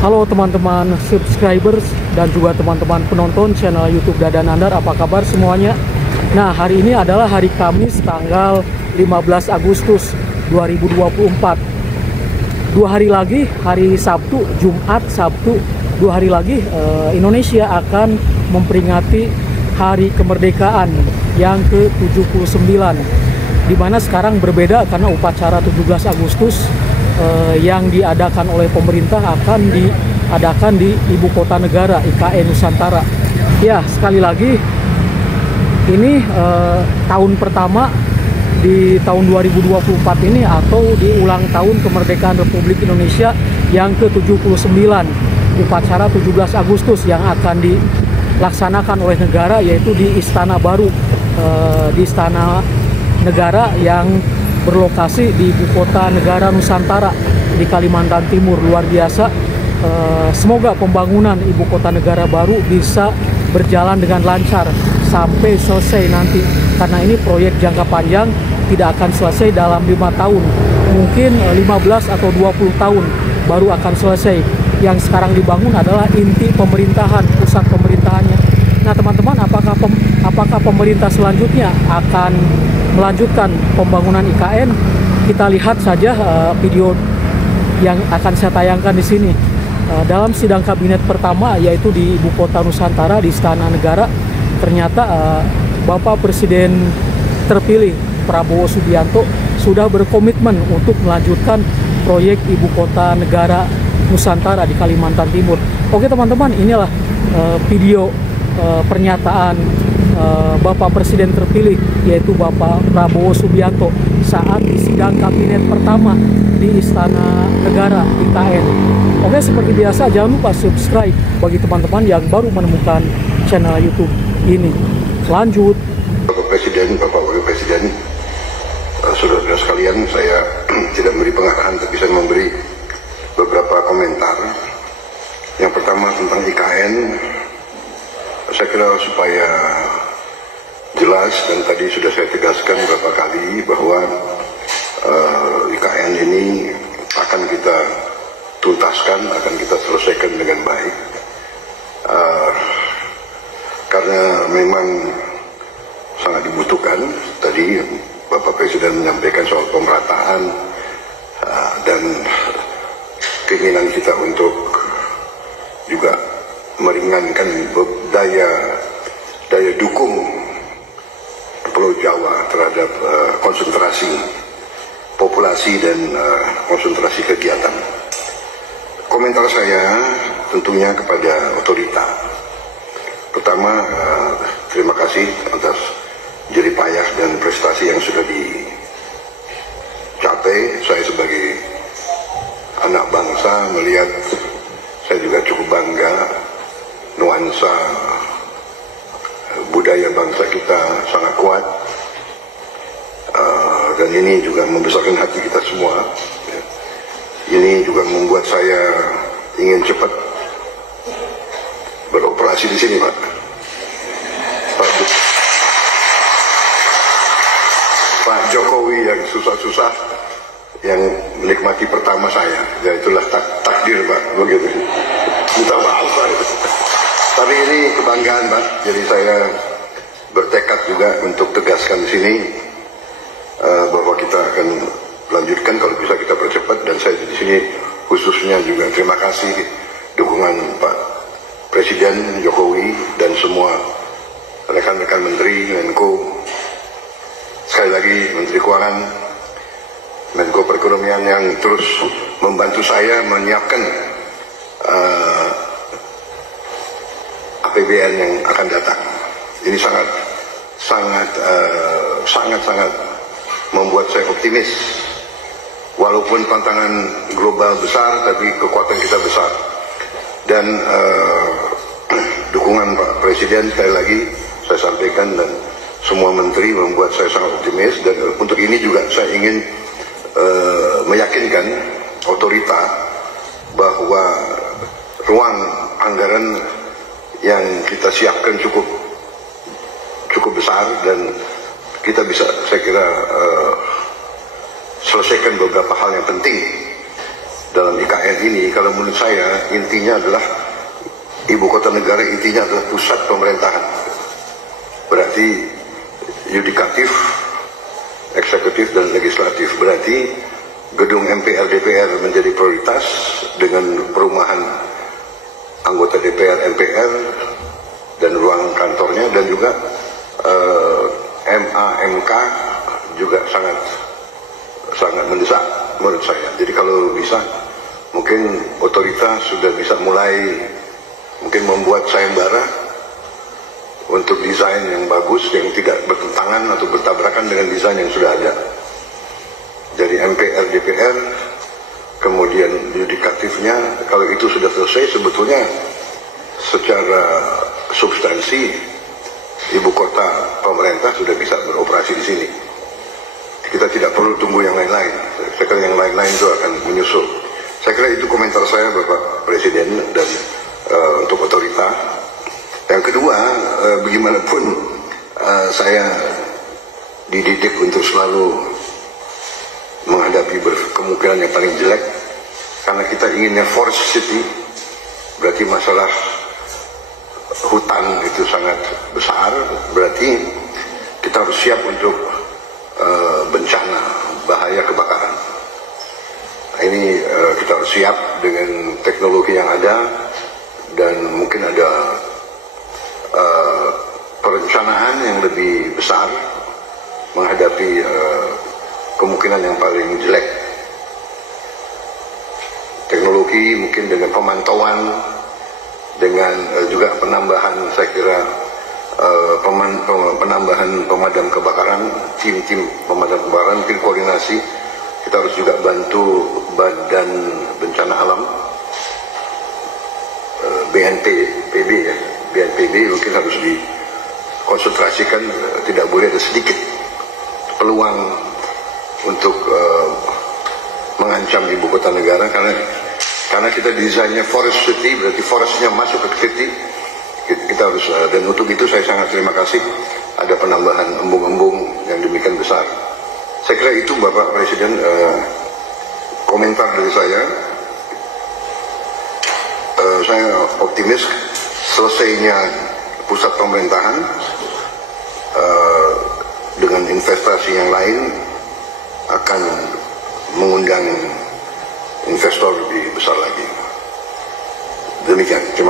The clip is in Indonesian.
Halo teman-teman subscribers dan juga teman-teman penonton channel YouTube Dadan Andar, apa kabar semuanya? Nah, hari ini adalah hari Kamis tanggal 15 Agustus 2024. 2 hari lagi, hari Sabtu, Jumat, Sabtu, 2 hari lagi Indonesia akan memperingati hari kemerdekaan yang ke-79, dimana sekarang berbeda karena upacara 17 Agustus yang diadakan oleh pemerintah akan diadakan di Ibu Kota Negara IKN Nusantara. Ya, sekali lagi ini tahun pertama di tahun 2024 ini, atau di ulang tahun kemerdekaan Republik Indonesia yang ke-79, upacara 17 Agustus yang akan dilaksanakan oleh negara, yaitu di Istana Baru, di Istana Negara yang berlokasi di Ibu Kota Negara Nusantara di Kalimantan Timur. Luar biasa. Semoga pembangunan Ibu Kota Negara baru bisa berjalan dengan lancar sampai selesai nanti, karena ini proyek jangka panjang, tidak akan selesai dalam 5 tahun, mungkin 15 atau 20 tahun baru akan selesai. Yang sekarang dibangun adalah inti pemerintahan, pusat pemerintahannya. Nah teman-teman, apakah pemerintah selanjutnya akan melanjutkan pembangunan IKN? Kita lihat saja video yang akan saya tayangkan di sini. Dalam sidang kabinet pertama, yaitu di Ibu Kota Nusantara di Istana Negara, ternyata Bapak Presiden terpilih Prabowo Subianto sudah berkomitmen untuk melanjutkan proyek Ibu Kota Negara Nusantara di Kalimantan Timur. Oke teman-teman, inilah video pernyataan Bapak Presiden terpilih, yaitu Bapak Prabowo Subianto saat di sidang kabinet pertama di Istana Negara IKN. Oke, seperti biasa jangan lupa subscribe bagi teman-teman yang baru menemukan channel YouTube ini. Lanjut. Bapak Presiden, Bapak Wakil Presiden, saudara-saudara sekalian, saya tidak memberi pengarahan, tapi saya memberi beberapa komentar. Yang pertama tentang IKN, saya kira supaya jelas, dan tadi sudah saya tegaskan beberapa kali bahwa IKN ini akan kita tuntaskan, akan kita selesaikan dengan baik, karena memang sangat dibutuhkan. Tadi Bapak Presiden menyampaikan soal pemerataan dan keinginan kita untuk juga meringankan daya dukung Pulau Jawa terhadap konsentrasi populasi dan konsentrasi kegiatan. Komentar saya tentunya kepada otorita. Pertama, terima kasih atas jerih payah dan prestasi yang sudah dicapai. Saya sebagai anak bangsa melihat, saya juga cukup bangga nuansa budaya bangsa kita sangat kuat, dan ini juga membesarkan hati kita semua. Ini juga membuat saya ingin cepat beroperasi di sini, Pak. Pak Jokowi yang susah-susah, yang menikmati pertama saya, ya itulah takdir, Pak, begitu. Minta maaf, Pak. Tapi ini kebanggaan, Pak. Jadi saya bertekad juga untuk tegaskan di sini bahwa kita akan lanjutkan, kalau bisa kita percepat. Dan saya di sini khususnya juga terima kasih dukungan Pak Presiden Jokowi dan semua rekan-rekan Menteri, Menko, sekali lagi Menteri Keuangan, Menko Perekonomian yang terus membantu saya menyiapkan APBN yang akan datang. Ini sangat membuat saya optimis. Walaupun tantangan global besar, tapi kekuatan kita besar. Dan dukungan Pak Presiden sekali lagi saya sampaikan, dan semua menteri membuat saya sangat optimis. Dan untuk ini juga saya ingin meyakinkan otorita bahwa ruang anggaran yang kita siapkan cukup besar, dan kita bisa, saya kira, selesaikan beberapa hal yang penting dalam IKN ini, kalau menurut saya intinya adalah ibu kota negara, intinya adalah pusat pemerintahan. Berarti yudikatif, eksekutif, dan legislatif. Berarti gedung MPR DPR menjadi prioritas dengan perumahan anggota DPR MPR dan ruang kantornya, dan juga MA MK juga sangat mendesak menurut saya. Jadi kalau bisa, mungkin otoritas sudah bisa mulai mungkin membuat sayembara untuk desain yang bagus, yang tidak bertentangan atau bertabrakan dengan desain yang sudah ada. Jadi MPR DPR, kemudian yudikatifnya, kalau itu sudah selesai, sebetulnya secara substansi ibu kota pemerintah sudah bisa beroperasi di sini. Kita tidak perlu tunggu yang lain-lain. Saya kira yang lain-lain itu akan menyusul. Saya kira itu komentar saya, Bapak Presiden, dan untuk otorita. Yang kedua, bagaimanapun saya dididik untuk selalu menghadapi kemungkinan yang paling jelek, karena kita inginnya forest city. Berarti masalah hutan itu sangat besar, berarti kita harus siap untuk bencana, bahaya kebakaran. Nah, ini kita harus siap dengan teknologi yang ada, dan mungkin ada perencanaan yang lebih besar menghadapi kemungkinan yang paling jelek. Teknologi mungkin dengan pemantauan, dengan juga penambahan, saya kira penambahan pemadam kebakaran, tim-tim pemadam kebakaran, mungkin koordinasi. Kita harus juga bantu Badan Bencana Alam, BNPB ya, BNPB mungkin harus dikonsentrasikan. Tidak boleh ada sedikit peluang untuk mengancam ibu kota negara, karena kita desainnya forest city, berarti forestnya masuk ke city. Kita harus, dan untuk itu saya sangat terima kasih ada penambahan embung-embung yang demikian besar. Saya kira itu, Bapak Presiden, komentar dari saya. Saya optimis selesainya pusat pemerintahan dengan investasi yang lain akan mengundang investor lebih besar lagi. Demikian, terima kasih.